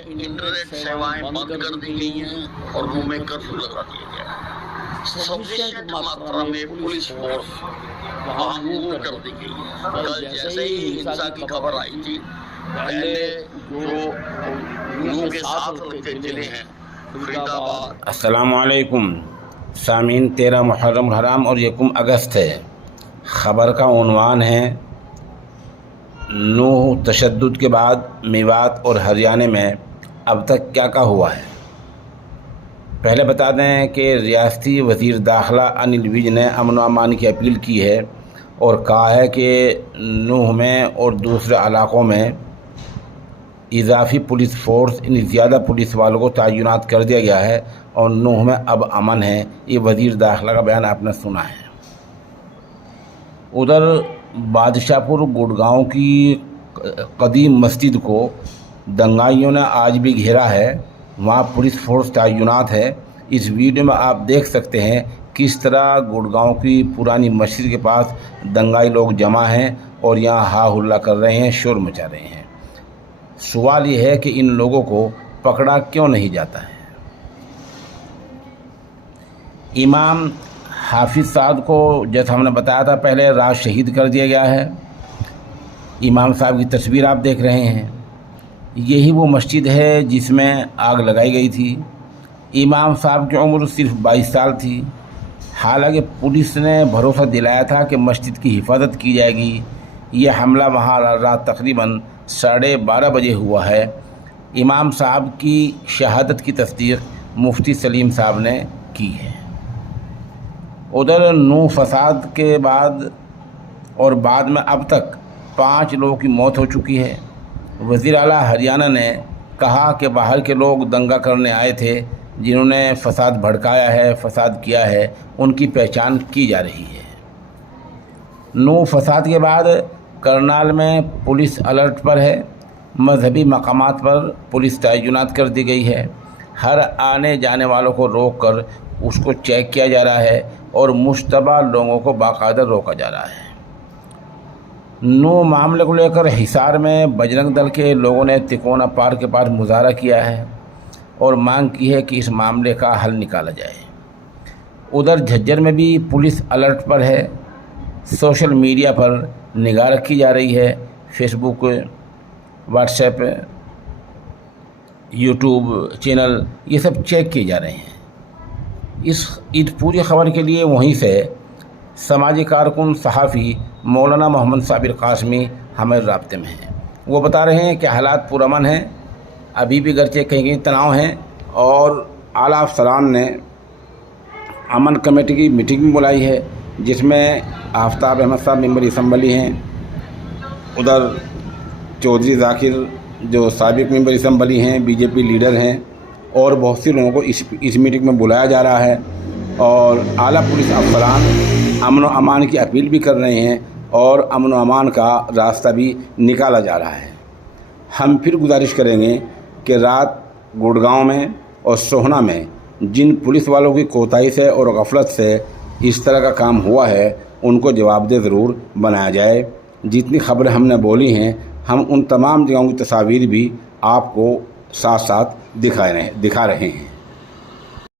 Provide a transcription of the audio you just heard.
Internet सेवाएं बंद कर दी गई हैं और रूम में कर्फ्यू लगा दिया गया है। सफिशिएंट मात्रा में पुलिस फोर्स वहां मूव कर दी गई है। कल जैसे ही हिंसा की खबर आई थी, पहले जो लोगों के साथ रखे जिले हैं फरीदाबाद। अस्सलाम वालेकुम सामीन, 13 मुहर्रम हराम और 1 अगस्त है। ख़बर का उन्वान है नूह तशद्दुद के बाद मेवात और हरियाणा में अब तक क्या क्या हुआ है। पहले बता दें कि रियासती वज़ीर दाखिला अनिल विज ने अमन व अमान की अपील की है और कहा है कि नूह में और दूसरे इलाक़ों में इजाफ़ी पुलिस फ़ोर्स यानी ज़्यादा पुलिस वालों को तैनात कर दिया गया है और नूह में अब अमन है। ये वज़ीर दाखिला का बयान आपने सुना है। उधर बादशाहपुर गुड़गांव की कदीम मस्जिद को दंगाइयों ने आज भी घेरा है। वहाँ पुलिस फोर्स तैनात है। इस वीडियो में आप देख सकते हैं किस तरह गुड़गांव की पुरानी मस्जिद के पास दंगाई लोग जमा हैं और यहाँ हा हुल्ला कर रहे हैं, शोर मचा रहे हैं। सवाल ये है कि इन लोगों को पकड़ा क्यों नहीं जाता है। इमाम हाफिज़ साहब को जैसा हमने बताया था पहले, रात शहीद कर दिया गया है। इमाम साहब की तस्वीर आप देख रहे हैं। यही वो मस्जिद है जिसमें आग लगाई गई थी। इमाम साहब की उम्र सिर्फ 22 साल थी। हालांकि पुलिस ने भरोसा दिलाया था कि मस्जिद की हिफाजत की जाएगी। ये हमला वहाँ रात तकरीबन 12:30 बजे हुआ है। इमाम साहब की शहादत की तस्दीक मुफ्ती सलीम साहब ने की है। उधर नूह फसाद के बाद और बाद में अब तक 5 लोगों की मौत हो चुकी है। वज़ीर आला हरियाणा ने कहा कि बाहर के लोग दंगा करने आए थे, जिन्होंने फसाद भड़काया है, फसाद किया है, उनकी पहचान की जा रही है। नूह फसाद के बाद करनाल में पुलिस अलर्ट पर है। मजहबी मकामात पर पुलिस तैनात कर दी गई है। हर आने जाने वालों को रोक कर उसको चेक किया जा रहा है और मुश्तबा लोगों को बाकायदा रोका जा रहा है। नूह मामले को लेकर हिसार में बजरंग दल के लोगों ने तिकोना पार्क के पास मुजाहरा किया है और मांग की है कि इस मामले का हल निकाला जाए। उधर झज्जर में भी पुलिस अलर्ट पर है। सोशल मीडिया पर निगाह रखी जा रही है। फेसबुक, व्हाट्सएप, यूट्यूब चैनल ये सब चेक किए जा रहे हैं। इस पूरी खबर के लिए वहीं से समाजी कारकुन सहाफ़ी मौलाना मोहम्मद साबिर कासमी हमें राब्ते में हैं। वो बता रहे हैं कि हालात पुरअमन हैं। अभी भी गरचे कहीं कहीं तनाव हैं और आला अफसरान ने अमन कमेटी की मीटिंग भी बुलाई है, जिसमें आफ्ताब अहमद साहब मेंबर असम्बली हैं। उधर चौधरी जाकिर जो साबिक मेंबर असम्बली हैं, बीजेपी लीडर हैं, और बहुत सी लोगों को इस मीटिंग में बुलाया जा रहा है। और आला पुलिस अफसरान अमन व अमान की अपील भी कर रहे हैं और अमन व अमान का रास्ता भी निकाला जा रहा है। हम फिर गुजारिश करेंगे कि रात गुड़गांव में और सोहना में जिन पुलिस वालों की कोताही से और गफलत से इस तरह का काम हुआ है, उनको जवाबदेह ज़रूर बनाया जाए। जितनी खबरें हमने बोली हैं, हम उन तमाम जगहों की तस्वीर भी आपको साथ साथ दिखा रहे हैं।